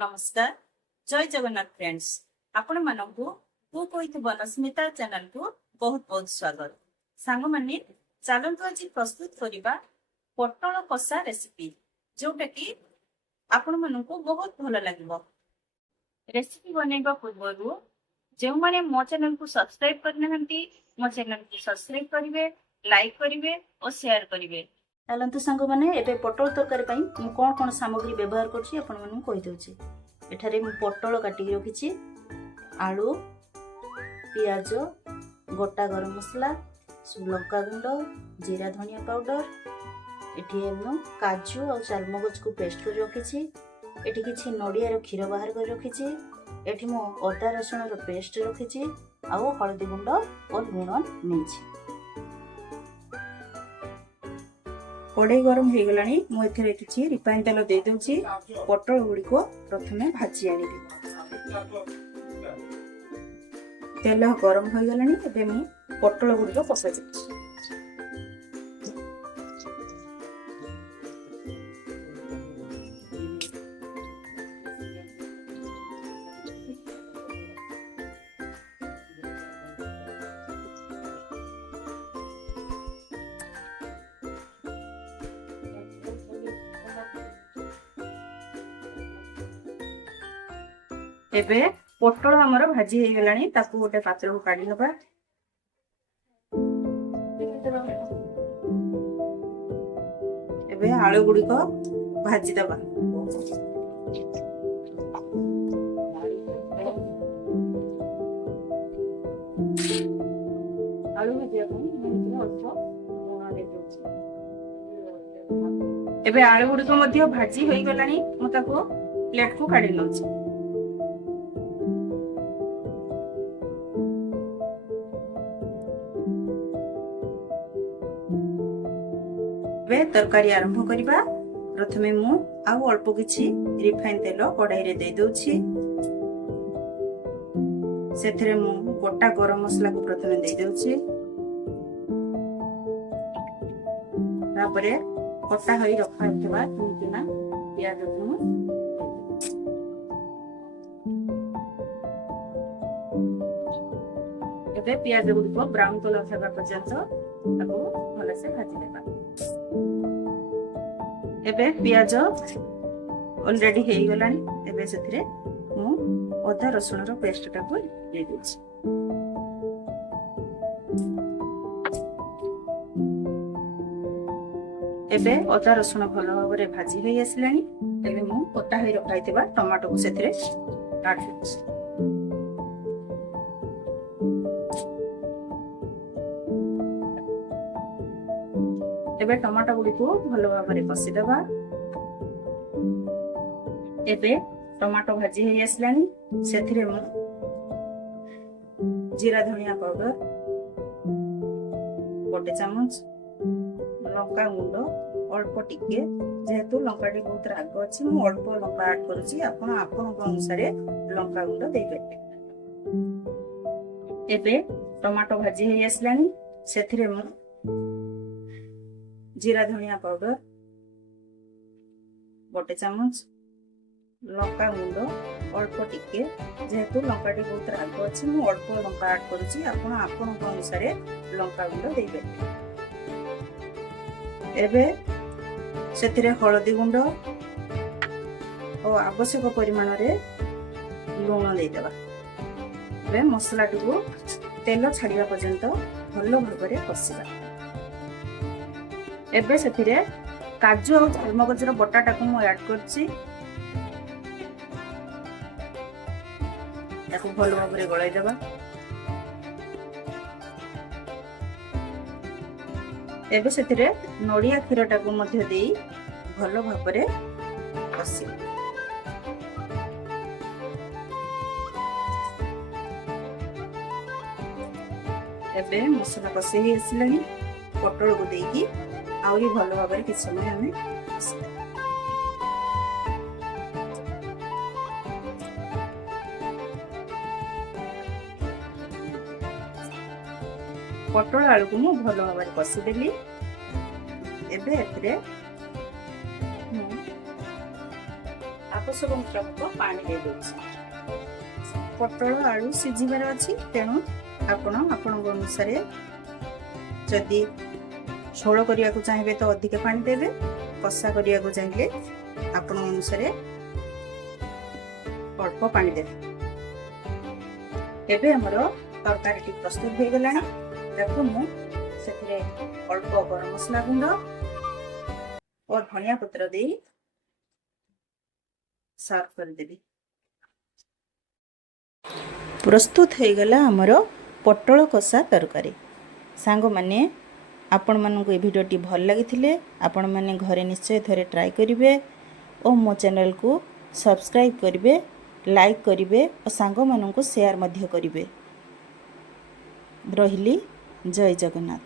नमस्कार जय जगन्नाथ फ्रेंड्स आपण मानकु तू कही बनस्मिता चैनल को बहुत बहुत स्वागत सांग माने चलतु आज प्रस्तुत करबा पटल कषा रेसिपी जोटा कि आपण मानकु बहुत भल लागिबो। रेसिपी बनैबा पूर्व जो माने मो चैनल को सब्सक्राइब करनाहंती मो चैनल को सब्सक्राइब करिवे, लाइक करिवे और शेयर करिवे। चलतु सांग माने एबे पटल तरकारी पई मु कोन कोन सामग्री व्यवहार करछि आपण मानकु कहि देउछि। एठारे मु पटल काटी रखिछि, आलू, पियाज, गोटा गरम मसला, लंका गुंड, जीरा धनिया पाउडर, एठी मु काजू और चालमगज को पेस्ट कर रखिछि। एठी किछि नडिया रो खीर बाहर कर रखिछि। एठी मु अदा रसुण रो पेस्ट रखिछि आ हळदी गुंड और लूण नेछि। कड़ाई गरम हो गलानी मु एथिरे किछि रिफाइन तेल दे दोछि। पटल गुडी को प्रथमे भाजी आनिबी। तेल गरम हो गलानी एबे मु पटल गुडी को पसा देछि। एबे पटल हमर भाजी हे गलानी ताकू गोटे पात्र को काढी नबा। एबे आलू गुडी को भाजी दबा। आलू भाजी को एबे आलू गुडी को मध्य भाजी होई गलानी मु ताकू प्लेट को काढी नउछि। तरकारी आरंभ करिबा। प्रथमे मु आउ अल्प किछि रिफाइन तेल कढ़ाई रे दे दोछि। सेथरे मु गोटा गरम मसला को प्रथमे दे दोछि। तापरे कटा होई रखा हेतबा तुमकिना प्याज को एबे प्याज को ब्राउन कलर हेबा पर्यंत ताको भले से भाजी देबा। एबे पियाज ऑलरेडी हे गलानी। एबे सेथिरे मु अदा रसुण रो पेस्ट टाको दे देछि। एबे अदा रसुण भलो भाबरे भाजी होई आसलानी। एबे मु कटा होई रखाइतबा टमाटो को सेथिरे काट देछि। एबे टमाटो गुडी को भलो भाबरे कसी देबा। एबे टमाटो भाजी हे आसलानी। सेथिरे मु जीरा धनिया पाउडर गोटे चामच, लंका गुंड अल्प टिके, जेहेतु लंकाटी बहुत राग अछि मु अल्प लंका ऐड करूछि। आपण अनुसार लंका गुंड देइ बेटे। एबे टमाटो भाजी हे आसलानी। सेथिरे मु जीरा धनिया पाउडर गोटे चामच, लंका गुंड अल्प टिके, जेहेतु लंकाटी बहुत राग अछि मु अल्प लंका ऐड करूछि। आपण अनुसार लंका गुंड देइ बेटे। एबे सेथिरे हळदी गुंड और आवश्यक परिमाण रे लूण देइ देबा। एबे मसला को तेल छाड़िया पर्यंत भलो भाबरे कसिबा। एबे सेथिरे काजू और चालमगज रो बटाटा को मु ऐड करछि। ताको भलो भाबरे गळाई देबा। एबे सेथिरे नडिया खीरटा को मध्य देई भलो भाबरे कसी। एबे मसला कसी हे आसलानी। पटल को देकी आउरी भलो भाबरे किछ समय हमें पटल आलू को मु भलो भाबरे कसी देली। एबे एथिरे कुसुम पानी दे दूँ। पटल आलू सीझिबार अच्छी तेणु आपण अनुसार जदि झोल करने को चाहिए तो अधिक पानी देवे, कषा करने को चाहिए आपण अनुसार अल्प पानी देवे। एबे हमर तरकारी प्रस्तुत हो गला। देखो मुझे अल्प गरम मसला गुंड और धनिया पत्र दे सर्व कर देबी। प्रस्तुत हो गला हमर पटल कषा तरकारी। सांग माने आपण मानक ए भिडियोटी भल लगी आपण माने घरे निश्चय थरे ट्राई करिवे और मो चैनल को सब्सक्राइब करिवे, लाइक करिवे और सांग मानक शेयर मध्य करिवे। रहिली जय जगन्नाथ।